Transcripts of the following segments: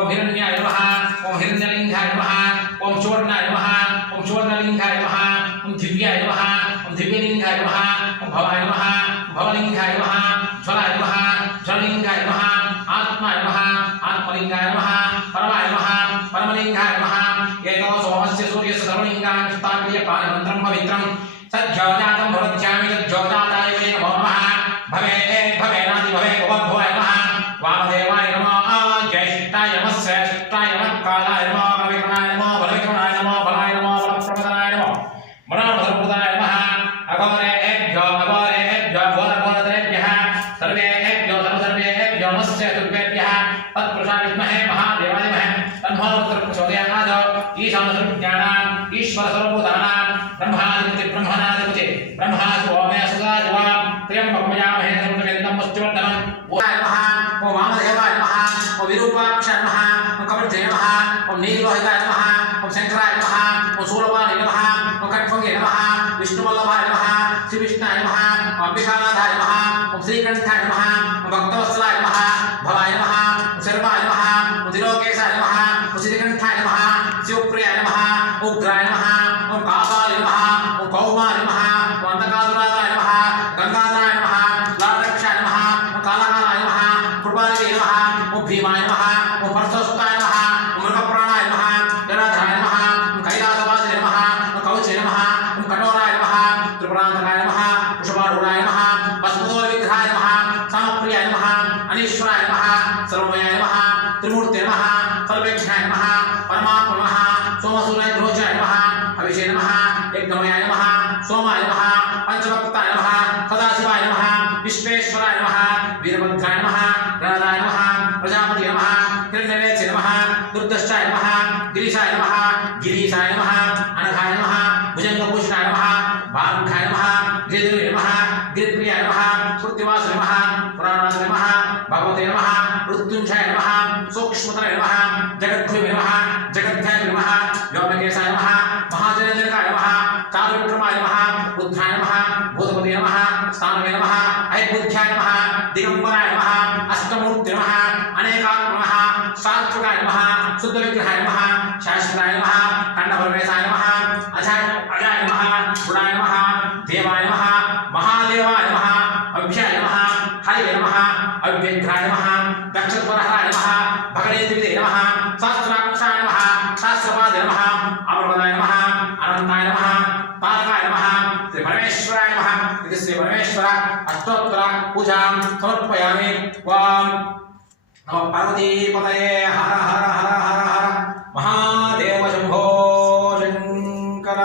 ओम हिरण्याय नमः ओम हिरण्यलिंगाय नमः ओम चूर्णाय नमः ओम चूर्णलिंगाय नमः ओम दिव्याय नमः ओम दिव्यलिंगाय नमः ओम भवाय नमः भवलिंगाय नमः ज्वलाय नमः ज्वललिंगाय नमः आत्माय नमः आत्मलिंगाय नमः परमाय नमः परमलिंगाय नमः एतो सोमस्य सूर्यस्य सर्वलिंगान् स्थाप्य पाणिमन्त्रं पवित्रं सज्जोजातं भवत्यामि तज्जोजाताय वै नमो नमः भवे भवेनादि भवे भवद्भवाय नमः वामदेवाय नमः ज्येष्ठाय नमः श्रेष्ठाय नमः कालाय नमः कविकरणाय नमः बलविकरणाय नमः बलाय नमः बलप्रदाय नमः मनोधर्मप्रदाय नमः अघोरेभ्यो घोरघोरतरेभ्यः सर्वेभ्यो सर्वसर्वेभ्यो नमस्ते तुभ्येभ्यः तत्पुरुषाय विद्महे महादेवाय तन्नो प्रचोदयात् ईशानसर्वज्ञानाम् ईश्वरसर्वभूतानां ब्रह्माधिपति ब्रह्मणाधिपति ब्रह्मासु ओमे सदाशिवा त्र्यम्बकमयामहे सर्ववेदं मुष्टिवर्धनम् ओम वामदेवाय नमः ओम विरूपाक्षाय नमः ओम कवचाय नमः ओम नीललोहिताय नमः ओम शंकराय नमः ओम शूलपाणिये नमः ओम खट्वंगे नमः विष्णुवल्लभाय नमः श्रीविष्णाय नमः ओम अंबिकानाथाय नमः ओम श्रीकंठाय नमः ओम भक्तवत्सलाय नमः भवाय नमः ओम शर्वाय नमः ओम त्रिलोकेशाय नमः ओम श्रीकंठाय नमः शिवप्रियाय नमः उग्राय नमः ओम कापाय नमः ओम कौमाय नमः ओम अंधकासुराय नमः गंगाधराय नमः लालरक्षाय नमः ओम कालाकालाय नमः कृपालये नमः ओम भीमाय नमः ओम परशुस्ताय नमः ओम मृगप्राणाय नमः जलाधराय नमः ओम कैलासवासिने नमः ओम कवचे नमः ओम कठोराय नमः त्रिपुरान्तकाय नमः वृषभारूढाय नमः भस्मदोलविग्रहाय नमः सामप्रियाय नमः अनीश्वराय नमः सर्वमयाय नमः त्रिमूर्ते नमः सर्वेक्षणाय नमः परमात्मने नमः सोमसूराय ध्रुवचाय नमः अभिषे नमः यज्ञमयाय नमः सोमाय नमः पंचभक्ताय नमः सदाशिवाय नमः विश्वेश्वराय नमः वीरभद्राय नमः गणराय नमः प्रजापति नमः हिरण्यवेक्षे नमः दुर्दष्टाय नमः गिरीशाय नमः गिरीशाय नमः अनघाय नमः भुजंगभूषणाय नमः बाहुघाय नमः गिरिधरे नमः गिरिप्रियाय नमः स्फूर्तिवासने नमः पुराणाय नमः भगवते नमः मृत्युंजयाय नमः सूक्ष्मतरे नमः जगद्गुरुवे नमः जगद्ध्याय नमः व्योमकेशाय नमः महाजनजनकाय नमः चारुविक्रमाय नमः रुद्राय नमः भूतपते नमः स्थानवे नमः ऐबुद्ध्याय नमः दिगंबराय नमः अष्टमूर्ते नमः अनेकात्म नमः सात्विकाय नमः शुद्धविग्रहाय नमः शाश्वताय नमः खंडपरमेशाय नमः अजाय नमः गुणाय नमः देवाय नमः महादेवाय नमः अभ्याय नमः हरिये नमः अव्यघ्राय नमः दक्षपरहराय नमः भगणेन्द्रविदे नमः सहस्राक्षाय नमः सहस्रपादे नमः अमरपदाय नमः अनंताय नमः तारकाय नमः श्री परमेश्वराय नमः इति श्री परमेश्वर अष्टोत्तर पूजां समर्पयामि ओम नमो पार्वतीपतये हर हर हर हर हर महादेव शंभो शंकर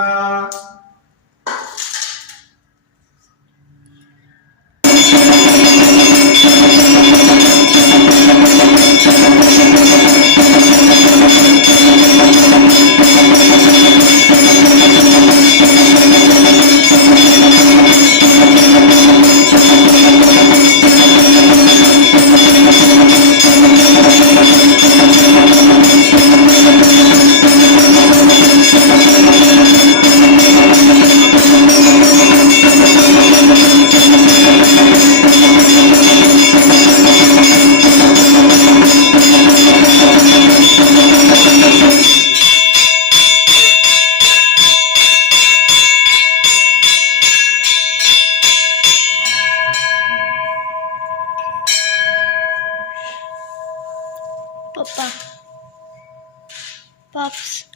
Papa. Pops.